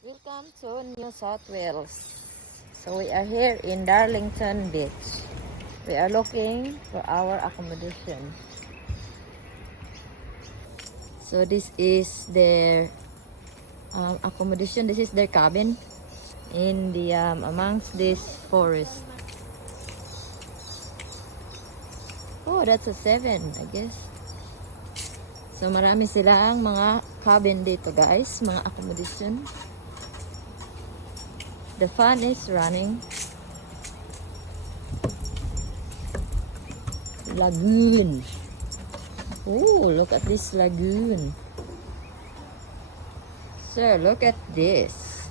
Welcome to New South Wales. So we are here in Darlington Beach. We are looking for our accommodation. So this is their accommodation. This is their cabin in the amongst this forest. Oh, that's a 7, I guess. So marami silang mga cabin dito, guys, mga accommodation. The fan is running. Lagoon. Oh, look at this lagoon. So, look at this.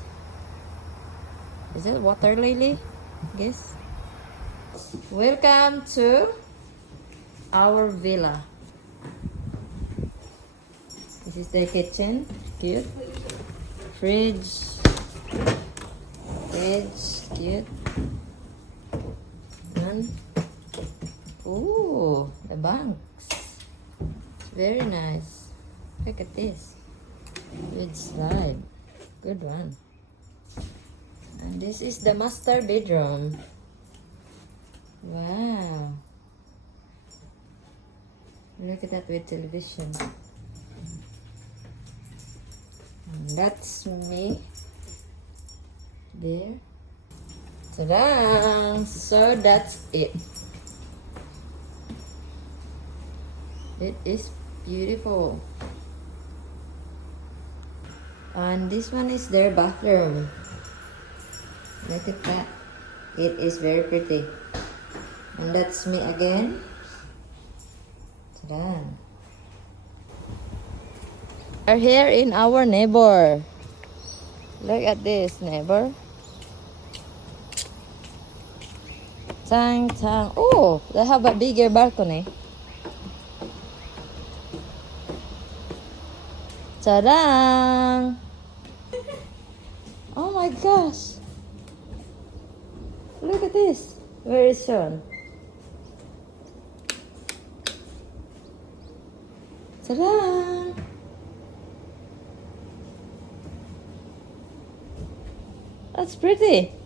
Is it water lily? Yes. Welcome to our villa. This is the kitchen. Cute. Fridge. Cute. And ooh, the banks. Very nice. Look at this. Good slide. Good one. And this is the master bedroom. Wow. Look at that with television. And that's me. There. Ta-da! So that's it. It is beautiful. And this one is their bathroom. Look at that. It is very pretty. And that's me again. Ta-da! We're here in our neighbor. Look at this neighbor. Tang. Oh, they have a bigger balcony. Ta-da! Oh my gosh! Look at this. Where is Sean? Ta-da! That's pretty.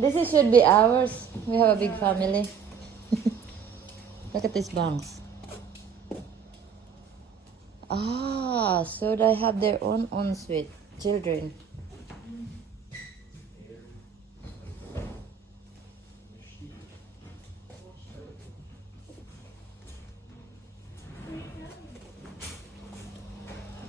This should be ours. We have a big family. Look at these bunks. Ah, so they have their own ensuite. Children.